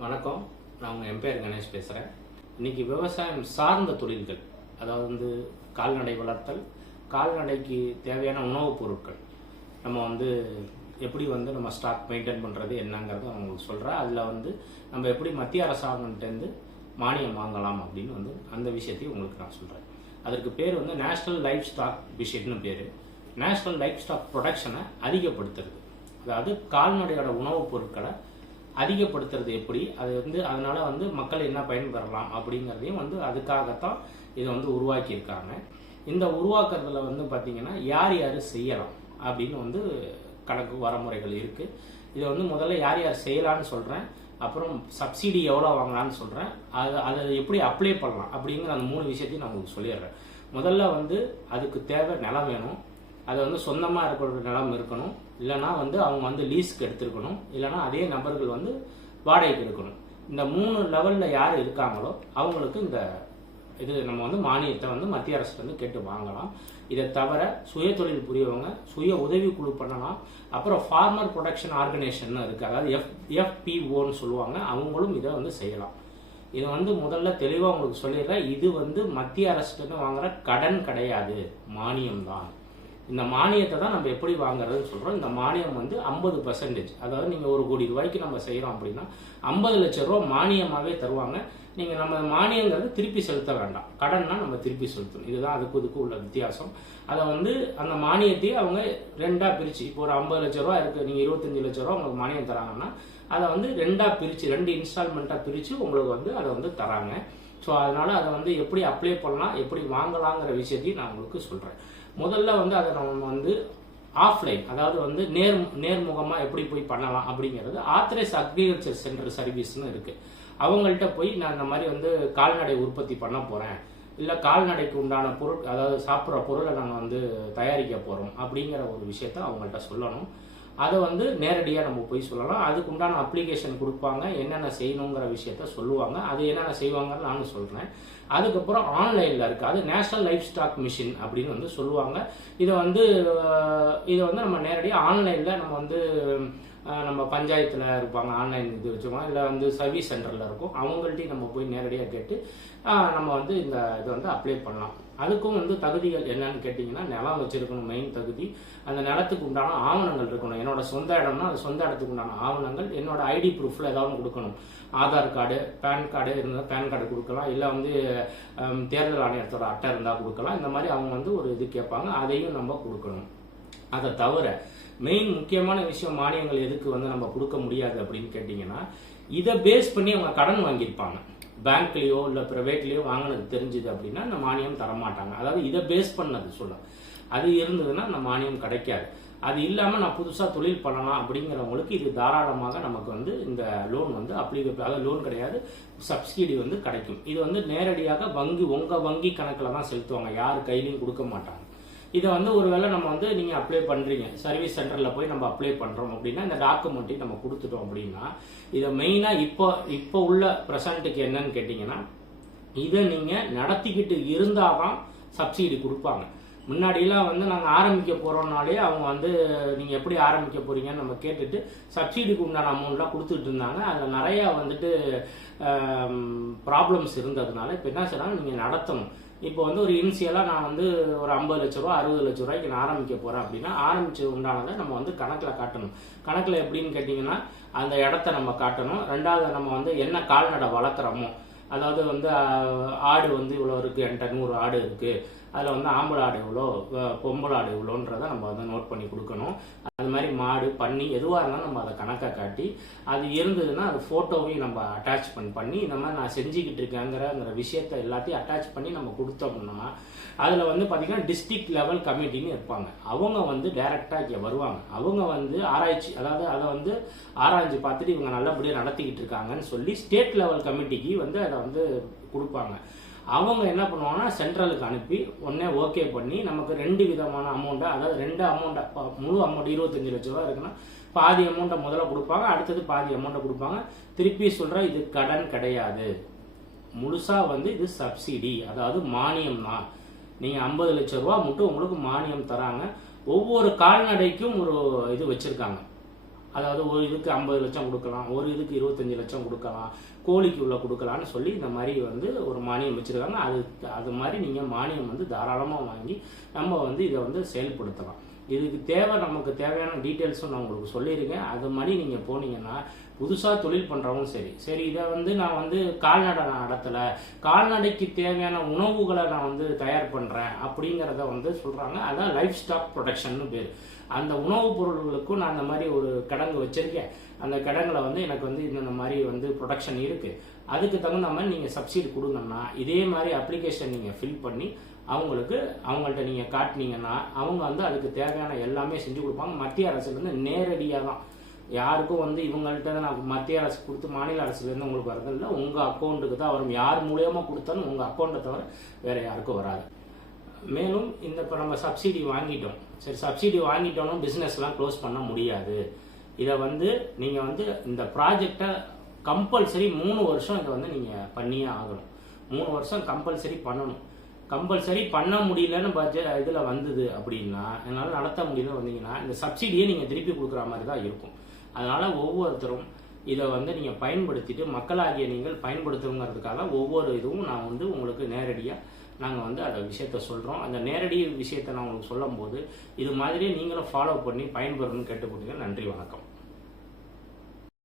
வணக்கம். நான் என் பேர் கணேஷ் பேசுகிறேன். இன்றைக்கி விவசாயம் சார்ந்த தொழில்கள், அதாவது கால்நடை வளர்த்தல், கால்நடைக்கு தேவையான உணவுப் பொருட்கள் நம்ம எப்படி நம்ம ஸ்டாக் மெயின்டைன் பண்ணுறது என்னங்கிறத உங்களுக்கு சொல்கிறேன். அதில் நம்ம எப்படி மத்திய அரசாங்கத்திலேருந்து மானியம் வாங்கலாம் அப்படின்னு அந்த விஷயத்தையும் உங்களுக்கு நான் சொல்கிறேன். அதற்கு பேர் நேஷ்னல் லைஃப் ஸ்டாக் விஷயம்னு பேர். நேஷ்னல் லைஃப் ஸ்டாக் ப்ரொடக்ஷனை அதிகப்படுத்துறது, அதாவது கால்நடையோட உணவுப் பொருட்களை அதிகப்படுத்துறது எப்படி, அது அதனால மக்கள் என்ன பயன்பெறலாம் அப்படிங்கிறதையும் அதுக்காகத்தான் இதை உருவாக்கியிருக்காங்க. இந்த உருவாக்குறதுல பார்த்தீங்கன்னா யார் யார் செய்யலாம் அப்படின்னு கணக்கு வரமுறைகள் இருக்குது. இதை முதல்ல யார் யார் செய்யலான்னு சொல்கிறேன், அப்புறம் சப்சிடி எவ்வளோ வாங்கலான்னு சொல்கிறேன், அதை எப்படி அப்ளை பண்ணலாம் அப்படிங்கிற அந்த 3 விஷயத்தையும் நான் உங்களுக்கு சொல்லிடுறேன். முதல்ல அதுக்கு தேவை நிலம் வேணும். அது சொந்தமாக இருக்கிற நிலம் இருக்கணும், இல்லைனா அவங்க லீஸ்க்கு எடுத்துருக்கணும், இல்லைனா அதே நபர்கள் வாடகைக்கு எடுக்கணும். இந்த 3 லெவலில் யார் இருக்காங்களோ அவங்களுக்கு இது நம்ம மானியத்தை மத்திய அரசு கேட்டு வாங்கலாம். இதை தவிர சுய தொழில் புரியவங்க சுய உதவி குழு பண்ணலாம். அப்புறம் ஃபார்மர் ப்ரொடக்ஷன் ஆர்கனைசேஷன் இருக்குது, அதாவது FPOன்னு சொல்லுவாங்க, அவங்களும் இதை செய்யலாம். இது முதல்ல தெளிவாக உங்களுக்கு சொல்லிடுறேன். இது மத்திய அரசுக்கு வாங்குற கடன் கிடையாது, மானியம் தான். இந்த மானியத்தை தான் நம்ம எப்படி வாங்குறதுன்னு சொல்கிறோம். இந்த மானியம் 50%, அதாவது நீங்கள் 1 கோடி ரூபாய்க்கு நம்ம செய்கிறோம் அப்படின்னா 50 லட்சம் ரூபா மானியமாகவே தருவாங்க. நீங்கள் நம்ம மானியங்கிறது திருப்பி செலுத்த வேண்டாம், கடன்னா நம்ம திருப்பி செலுத்தணும். இதுதான் அதுக்கு உள்ள வித்தியாசம். அதை அந்த மானியத்தையே அவங்க 2ஆக பிரித்து, இப்போ ஒரு 50 லட்ச ரூபா இருக்குது, நீங்கள் 25 லட்ச ரூபா உங்களுக்கு மானியம் தராங்கன்னா அதை 2ஆக பிரித்து 2 இன்ஸ்டால்மெண்ட்டாக பிரித்து உங்களுக்கு அதை தராங்க. ஸோ அதனால் அதை எப்படி அப்ளை பண்ணலாம், எப்படி வாங்கலாங்கிற விஷயத்தையும் நான் உங்களுக்கு சொல்கிறேன். முதல்ல அதை நம்ம ஆஃப்லைன், அதாவது நேர்முகமாக எப்படி போய் பண்ணலாம் அப்படிங்கிறது ஆத்தரைஸ் அக்ரிகல்ச்சர் சென்டர் சர்வீஸ்னு இருக்குது. அவங்கள்ட்ட போய் நான் இந்த மாதிரி கால்நடை உற்பத்தி பண்ண போகிறேன், இல்லை கால்நடைக்கு உண்டான பொருள், அதாவது சாப்பிட்ற பொருளை நாங்கள் தயாரிக்க போகிறோம் அப்படிங்கிற ஒரு விஷயத்த அவங்கள்ட்ட சொல்லணும். அதை நேரடியாக நம்ம போய் சொல்லலாம். அதுக்கு உண்டான அப்ளிகேஷன் கொடுப்பாங்க, என்னென்ன செய்யணுங்கிற விஷயத்த சொல்லுவாங்க. அது என்னென்ன செய்வாங்கன்னு நானும் சொல்கிறேன். அதுக்கப்புறம் ஆன்லைனில் இருக்குது, அது நேஷ்னல் லைஃப் ஸ்டாக் மிஷின் அப்படின்னு சொல்லுவாங்க. இதை நம்ம நேரடியாக ஆன்லைனில் நம்ம பஞ்சாயத்தில் இருப்பாங்க, ஆன்லைன் இது வச்சுருவாங்க, இல்லை சர்வீஸ் சென்டரில் இருக்கும், அவங்கள்ட்டையும் நம்ம போய் நேரடியாக கேட்டு நம்ம இதை அப்ளை பண்ணலாம். அதுக்கும் தகுதிகள் என்னன்னு கேட்டிங்கன்னா, நிலம் வச்சுருக்கணும் மெயின் தகுதி. அந்த நிலத்துக்கு உண்டான ஆவணங்கள் இருக்கணும். என்னோட சொந்த இடம்னா அது சொந்த இடத்துக்கு உண்டான ஆவணங்கள், என்னோட ஐடி ப்ரூஃபில் ஏதாவது கொடுக்கணும். ஆதார் கார்டு, பேன் கார்டு இருந்தால் பேன் கார்டு கொடுக்கலாம், இல்லை தேர்தல் ஆணையத்தோட அட்டை இருந்தால் கொடுக்கலாம். இந்த மாதிரி அவங்க ஒரு இது கேட்பாங்க, அதையும் நம்ம கொடுக்கணும். அதை தவிர மெயின் முக்கியமான விஷயம், மானியங்கள் எதுக்கு நம்ம கொடுக்க முடியாது அப்படின்னு கேட்டிங்கன்னா, இதை பேஸ் பண்ணி அவங்க கடன் வாங்கியிருப்பாங்க. பேங்க்லேயோ இல்லை ப்ரைவேட்லேயோ வாங்கினது தெரிஞ்சுது அப்படின்னா அந்த மானியம் தரமாட்டாங்க. அதாவது இதை பேஸ் பண்ணது சொல்ல, அது இருந்ததுன்னா அந்த மானியம் கிடைக்காது. அது இல்லாமல் நான் புதுசாக தொழில் பண்ணலாம் அப்படிங்கிறவங்களுக்கு இது தாராளமாக நமக்கு இந்த லோன் அப்ளிகபிள், அதாவது லோன் கிடையாது, சப்சிடி கிடைக்கும். இது நேரடியாக உங்கள் வங்கி கணக்கில் தான் செலுத்துவாங்க, யார் கையிலையும் கொடுக்க மாட்டாங்க. இதை ஒருவேளை நம்ம நீங்கள் அப்ளை பண்ணுறீங்க, சர்வீஸ் சென்டரில் போய் நம்ம அப்ளை பண்ணுறோம் அப்படின்னா இந்த டாக்குமெண்ட்டையும் நம்ம கொடுத்துட்டோம் அப்படின்னா, இதை மெயினாக இப்போ உள்ள ப்ரெசண்ட்டுக்கு என்னன்னு கேட்டிங்கன்னா, இதை நீங்கள் நடத்திக்கிட்டு இருந்தால் தான் சப்சிடி கொடுப்பாங்க. முன்னாடியெல்லாம் நாங்கள் ஆரம்பிக்க போகிறோம்னாலே அவங்க நீங்கள் எப்படி ஆரம்பிக்க போகிறீங்கன்னு நம்ம கேட்டுட்டு சப்சிடிக்கு உண்டான அமௌண்ட்லாம் கொடுத்துட்டு இருந்தாங்க. அதில் நிறையா ப்ராப்ளம்ஸ் இருந்ததுனால இப்போ என்ன செய்யறாங்க, நீங்கள் நடத்தணும். இப்போ ஒரு இனிஷியலாக நான் ஒரு 50 லட்ச ரூபா 60 லட்ச ரூபாய்க்கு நான் ஆரம்பிக்க போகிறேன் அப்படின்னா, ஆரம்பிச்சு உண்டானதை நம்ம கணக்கில் காட்டணும். கணக்கில் எப்படின்னு கேட்டிங்கன்னா, அந்த இடத்த நம்ம காட்டணும். ரெண்டாவது நம்ம என்ன கால்நடை வளர்க்குறோமோ, அதாவது ஆடு இவ்வளோ இருக்குது, என்கிட்ட 100 ஆடு இருக்குது, அதில் ஆம்பளை ஆடு எவ்வளோ, பொம்பளை ஆடு எவ்வளோன்றதை நம்ம நோட் பண்ணி கொடுக்கணும். அது மாதிரி மாடு, பன்னி எதுவாக இருந்தாலும் நம்ம அதை கணக்கை காட்டி, அது இருந்ததுன்னா அது ஃபோட்டோவையும் நம்ம அட்டாச்மெண்ட் பண்ணி, இந்த மாதிரி நான் செஞ்சுக்கிட்டு இருக்கேங்கிற விஷயத்த எல்லாத்தையும் அட்டாச் பண்ணி நம்ம கொடுத்தோம்னா, அதில் பார்த்திங்கன்னா டிஸ்ட்ரிக்ட் லெவல் கமிட்டின்னு இருப்பாங்க. அவங்க டைரெக்டாக இங்கே வருவாங்க. அவங்க ஆராய்ச்சி, அதாவது அதை ஆராய்ச்சி பார்த்துட்டு இவங்க நல்லபடியாக நடத்திக்கிட்டு இருக்காங்கன்னு சொல்லி ஸ்டேட் லெவல் கமிட்டிக்கு அதை கொடுப்பாங்க. அவங்க என்ன பண்ணுவாங்கன்னா சென்ட்ரலுக்கு அனுப்பி உடனே ஓகே பண்ணி நமக்கு 2 விதமான அமௌண்ட்டை, அதாவது 2 அமௌண்ட்டை, முழு அமௌண்ட் 25 லட்ச ரூபா இருக்குன்னா பாதி அமௌண்ட்டை முதல்ல கொடுப்பாங்க, அடுத்தது பாதி அமௌண்ட்டை கொடுப்பாங்க. திருப்பி சொல்கிறேன், இது கடன் கிடையாது, முழுசாக இது சப்சிடி, அதாவது மானியம் தான். நீங்கள் 50 லட்ச ரூபா மட்டும் உங்களுக்கு மானியம் தராங்க. ஒவ்வொரு கால்நடைக்கும் ஒரு இது வச்சுருக்காங்க, அதாவது ஒரு இதுக்கு 50 லட்சம் கொடுக்கலாம், ஒரு இதுக்கு 25 லட்சம் கொடுக்கலாம், கோழிக்கு உள்ள கொடுக்கலான்னு சொல்லி இந்த மாதிரி வந்து ஒரு மானியம் வச்சுருக்காங்க. அது மாதிரி நீங்கள் மானியம் வந்து தாராளமாக வாங்கி நம்ம வந்து இதை வந்து செயல்படுத்தலாம். இதுக்கு நமக்கு தேவையான டீட்டெயில்ஸும் நான் உங்களுக்கு சொல்லியிருக்கேன். அது மாதிரி நீங்கள் போனீங்கன்னா புதுசாக தொழில் பண்ணுறவங்க சரி இதை வந்து நான் வந்து கால்நடை நடத்தலை, கால்நடைக்கு தேவையான உணவுகளை நான் வந்து தயார் பண்ணுறேன் அப்படிங்கிறத வந்து சொல்கிறாங்க. அதான் லைஃப் ஸ்டாக் ப்ரொடக்ஷன்னு பேர். அந்த உணவுப் பொருள்களுக்கும் நான் அந்த மாதிரி ஒரு கிடங்கு வச்சுருக்கேன். அந்த கிடங்குல வந்து எனக்கு வந்து இந்த மாதிரி வந்து ப்ரொடக்ஷன் இருக்குது. அதுக்கு தகுந்த மாதிரி நீங்கள் சப்சிடி கொடுங்கன்னா இதே மாதிரி அப்ளிகேஷன் நீங்கள் ஃபில் பண்ணி அவங்கள்ட்ட நீங்கள் காட்டினீங்கன்னா அவங்க வந்து அதுக்கு தேவையான எல்லாமே செஞ்சு கொடுப்பாங்க. மத்திய அரசுலேருந்து நேரடியாக தான், யாருக்கும் வந்து இவங்கள்ட்ட நான் மத்திய அரசு கொடுத்து மாநில அரசுலேருந்து உங்களுக்கு வரதில்லை, உங்கள் அக்கௌண்ட்டுக்கு தான் வரும். யார் மூலியமாக கொடுத்தாலும் உங்கள் அக்கௌண்ட்டை தவிர வேறு யாருக்கும் வராது. மேலும் இப்போ நம்ம சப்சிடி வாங்கிட்டோம், சரி சப்சிடி வாங்கிட்டோம்னா பிஸ்னஸ்லாம் க்ளோஸ் பண்ண முடியாது. இதை வந்து நீங்கள் வந்து இந்த ப்ராஜெக்டை கம்பல்சரி 3 வருஷம் இதை வந்து நீங்கள் பண்ணியே ஆகணும். 3 வருஷம் கம்பல்சரி பண்ணணும். கம்பல்சரி பண்ண முடியலன்னு இதில் வந்தது அப்படின்னா, என்னால் நடத்த முடியல வந்தீங்கன்னா இந்த சப்சிடியை நீங்கள் திருப்பி கொடுக்குற மாதிரி தான் இருக்கும். அதனால் ஒவ்வொருத்தரும் இதை வந்து நீங்கள் பயன்படுத்திட்டு மக்களாகிய நீங்கள் பயன்படுத்துங்கிறதுக்காக ஒவ்வொரு இதுவும் நான் வந்து உங்களுக்கு நேரடியாக நாங்கள் வந்து அந்த விஷயத்த சொல்கிறோம். அந்த நேரடி விஷயத்தை நான் உங்களுக்கு சொல்லும் போது இது மாதிரி நீங்களும் ஃபாலோ பண்ணி பயன்பெறணும்னு கேட்டுக்கொண்டீங்க. நன்றி, வணக்கம்.